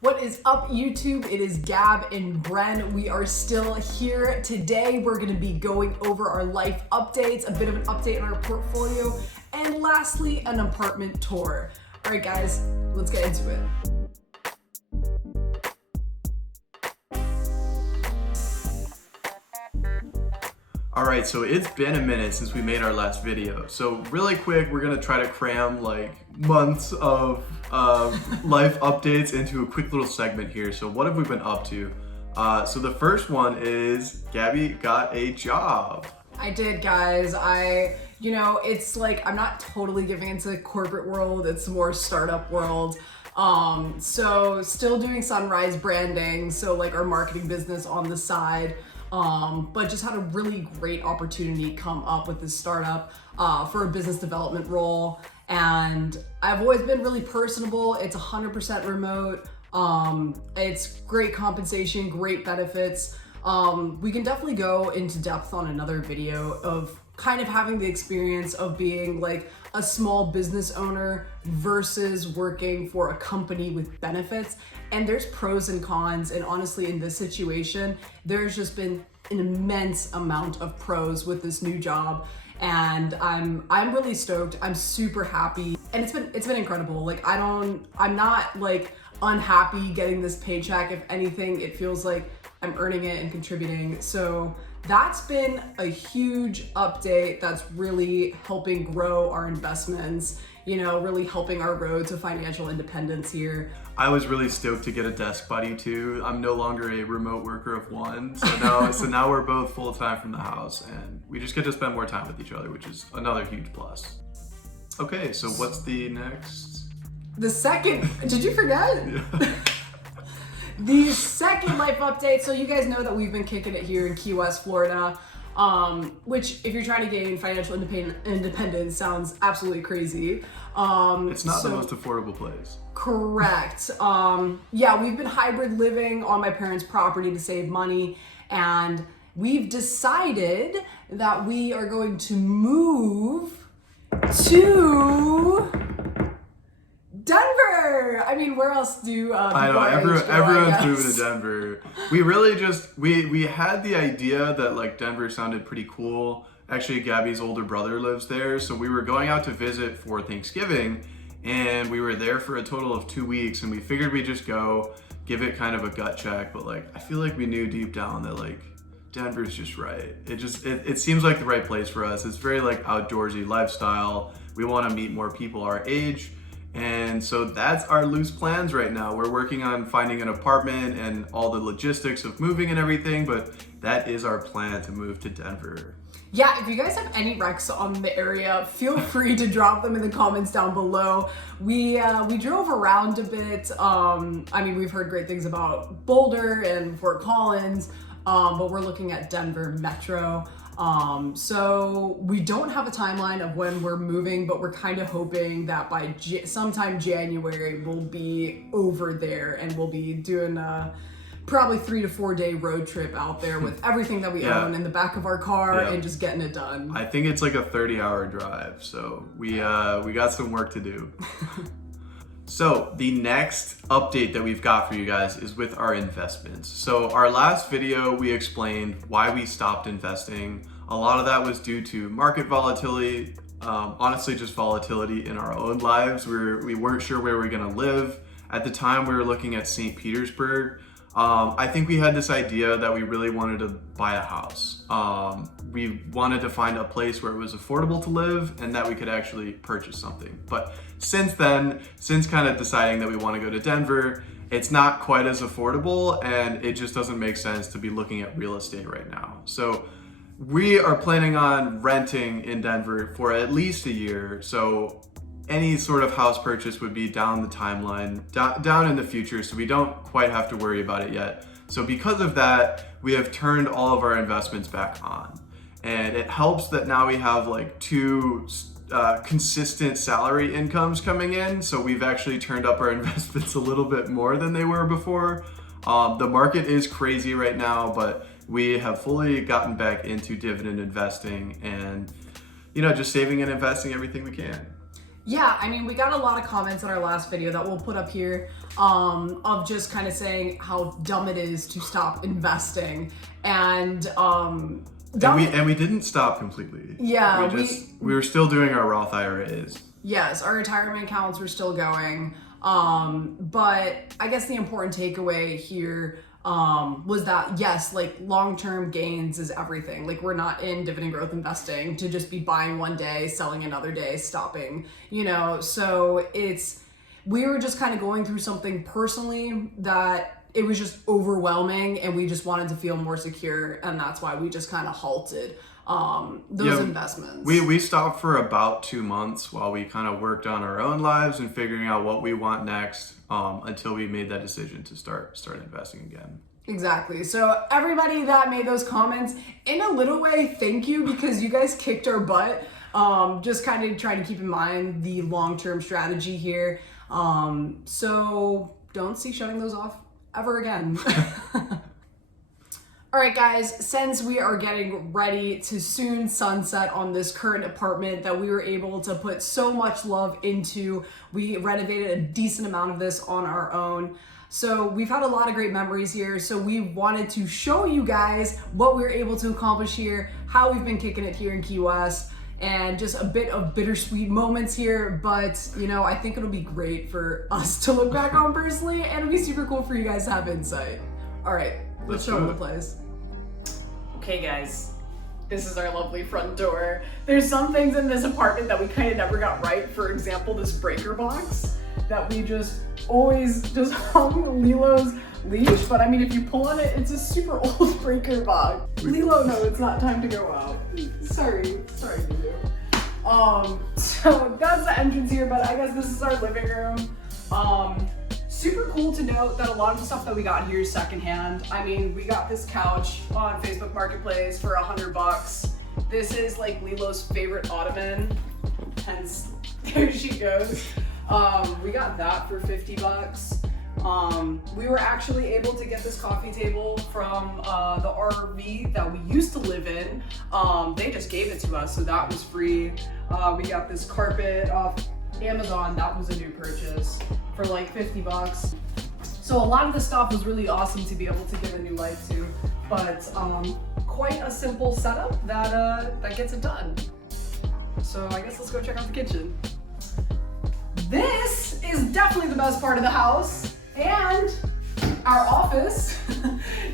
What is up, YouTube? It is Gab and Bren. We are still here. Today, we're going to be going over our life updates, a bit of an update on our portfolio, and lastly, an apartment tour. All right, guys, let's get into it. All right, so it's been a minute since we made our last video. So really quick, we're gonna try to cram like months of life updates into a quick little segment here. So what have we been up to? So the first one is Gabby got a job. I did, guys. It's like I'm not totally giving into the corporate world. It's more startup world. So still doing Sunrise branding. So like our marketing business on the side. But just had a really great opportunity come up with this startup for a business development role. And I've always been really personable. It's 100% remote. It's great compensation, great benefits. We can definitely go into depth on another video of kind of having the experience of being like a small business owner versus working for a company with benefits. And there's pros and cons. And honestly, in this situation, there's just been an immense amount of pros with this new job. And I'm really stoked. I'm super happy. And it's been incredible. Like I'm not like unhappy getting this paycheck. If anything, it feels like I'm earning it and contributing. So that's been a huge update that's really helping grow our investments, really helping our road to financial independence here. I was really stoked to get a desk buddy too. I'm no longer a remote worker of one. So now we're both full-time from the house and we just get to spend more time with each other, which is another huge plus. Okay, so what's the next? The second, did you forget? Yeah. The second life update. So you guys know that we've been kicking it here in Key West, Florida, which if you're trying to gain financial independence sounds absolutely crazy. It's not the most affordable place. Correct. We've been hybrid living on my parents' property to save money, and we've decided that we are going to move to Denver. I mean, where else do I know everyone's moving to Denver. We really just we had the idea that like Denver sounded pretty cool. Actually, Gabby's older brother lives there, so we were going out to visit for Thanksgiving, and we were there for a total of 2 weeks, and we figured we'd just go give it kind of a gut check. But like, I feel like we knew deep down that like Denver's just right. It seems like the right place for us. It's very like outdoorsy lifestyle. We want to meet more people our age. And so that's our loose plans right now. We're working on finding an apartment and all the logistics of moving and everything, but that is our plan to move to Denver. Yeah, if you guys have any recs on the area, feel free to drop them in the comments down below. We drove around a bit. We've heard great things about Boulder and Fort Collins, but we're looking at Denver Metro. So we don't have a timeline of when we're moving, but we're kind of hoping that by sometime January, we'll be over there and we'll be doing probably 3 to 4 day road trip out there with everything that we own in the back of our car and just getting it done. I think it's like a 30-hour drive. So we got some work to do. So the next update that we've got for you guys is with our investments. So our last video, we explained why we stopped investing. A lot of that was due to market volatility, honestly, just volatility in our own lives. We weren't sure where we were gonna live. At the time, we were looking at St. Petersburg. I think we had this idea that we really wanted to buy a house. We wanted to find a place where it was affordable to live and that we could actually purchase something. But since then, since kind of deciding that we want to go to Denver, it's not quite as affordable and it just doesn't make sense to be looking at real estate right now. So we are planning on renting in Denver for at least a year. So any sort of house purchase would be down the timeline, down in the future, so we don't quite have to worry about it yet. So because of that, we have turned all of our investments back on. And it helps that now we have like 2 consistent salary incomes coming in. So we've actually turned up our investments a little bit more than they were before. The market is crazy right now, but we have fully gotten back into dividend investing and, just saving and investing everything we can. Yeah, I mean, we got a lot of comments in our last video that we'll put up here of just kind of saying how dumb it is to stop investing. And we didn't stop completely. Yeah, we were still doing our Roth IRAs. Yes, our retirement accounts were still going. But I guess the important takeaway here was that yes, like long-term gains is everything. Like we're not in dividend growth investing to just be buying one day, selling another day, stopping, you know? So we were just kind of going through something personally that it was just overwhelming and we just wanted to feel more secure. And that's why we just kind of halted those investments. We stopped for about 2 months while we kind of worked on our own lives and figuring out what we want next, until we made that decision to start investing again. Exactly. So everybody that made those comments, in a little way, thank you, because you guys kicked our butt. Just kind of trying to keep in mind the long-term strategy here. So don't see shutting those off ever again. All right, guys, since we are getting ready to soon sunset on this current apartment that we were able to put so much love into, we renovated a decent amount of this on our own. So we've had a lot of great memories here. So we wanted to show you guys what we were able to accomplish here, how we've been kicking it here in Key West, and just a bit of bittersweet moments here. But, you know, I think it'll be great for us to look back on personally, and it'll be super cool for you guys to have insight. All right. Let's show them the place. Okay, guys, this is our lovely front door. There's some things in this apartment that we kind of never got right. For example, this breaker box that we just always just hung Lilo's leash. But I mean, if you pull on it, it's a super old breaker box. Lilo, no, it's not time to go out. Sorry, Lilo. So that's the entrance here, but I guess this is our living room. Super cool to note that a lot of the stuff that we got here is secondhand. I mean, we got this couch on Facebook Marketplace for $100. This is like Lilo's favorite ottoman, hence there she goes. We got that for $50. We were actually able to get this coffee table from the RV that we used to live in. They just gave it to us, so that was free. We got this carpet off Amazon. That was a new purchase for like $50. So a lot of the stuff was really awesome to be able to give a new life to, but quite a simple setup that gets it done. So I guess let's go check out the kitchen. This is definitely the best part of the house and our office.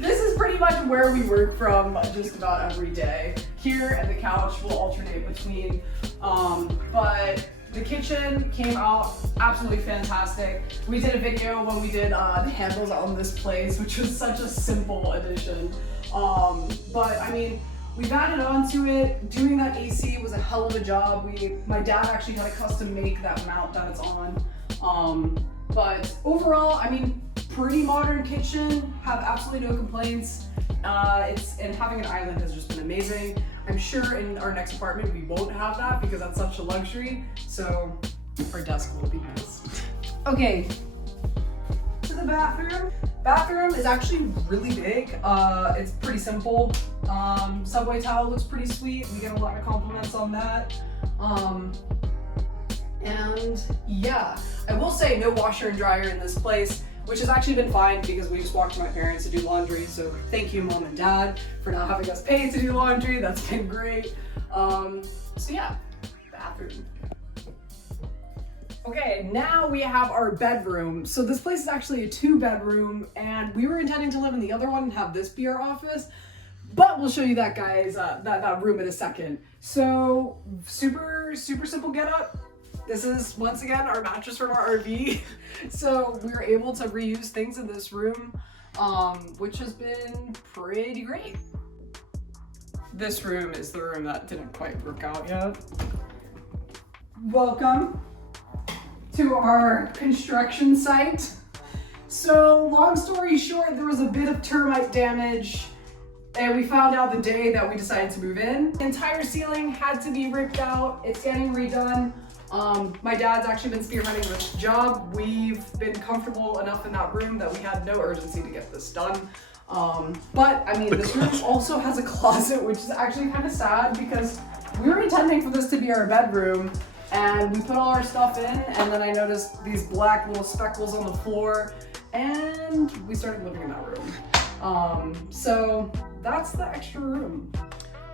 This is pretty much where we work from just about every day. Here and the couch will alternate between, but the kitchen came out absolutely fantastic. We did a video when we did the handles on this place, which was such a simple addition. But I mean, we've added on to it. Doing that AC was a hell of a job. My dad actually had to custom make that mount that it's on. But overall, I mean, pretty modern kitchen, have absolutely no complaints. And having an island has just been amazing. I'm sure in our next apartment we won't have that because that's such a luxury. So our desk will be nice. Okay, to the bathroom. Bathroom is actually really big. It's pretty simple. Subway towel looks pretty sweet. We get a lot of compliments on that. And yeah, I will say no washer and dryer in this place, which has actually been fine because we just walked to my parents to do laundry. So thank you, Mom and Dad, for not having us pay to do laundry. That's been great. So yeah, bathroom. Okay, now we have our bedroom. So this place is actually a 2-bedroom, and we were intending to live in the other one and have this be our office, but we'll show you that, guys, that room in a second. So super simple getup. This is, once again, our mattress from our RV. So we were able to reuse things in this room, which has been pretty great. This room is the room that didn't quite work out yet. Welcome to our construction site. So long story short, there was a bit of termite damage, and we found out the day that we decided to move in. The entire ceiling had to be ripped out. It's getting redone. My dad's actually been spearheading this job. We've been comfortable enough in that room that we had no urgency to get this done. But I mean, this room also has a closet, which is actually kind of sad because we were intending for this to be our bedroom, And we put all our stuff in, and then I noticed these black little speckles on the floor, and we started living in that room. So that's the extra room.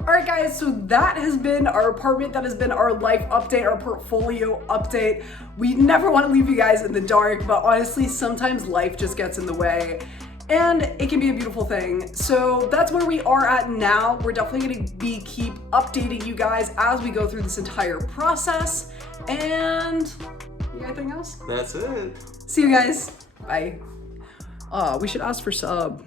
All right, guys, so that has been our apartment. That has been our life update, our portfolio update. We never want to leave you guys in the dark, but honestly, sometimes life just gets in the way. And it can be a beautiful thing. So that's where we are at now. We're definitely gonna keep updating you guys as we go through this entire process. And you got anything else? That's it. See you guys. Bye. We should ask for sub.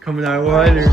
Coming out wider.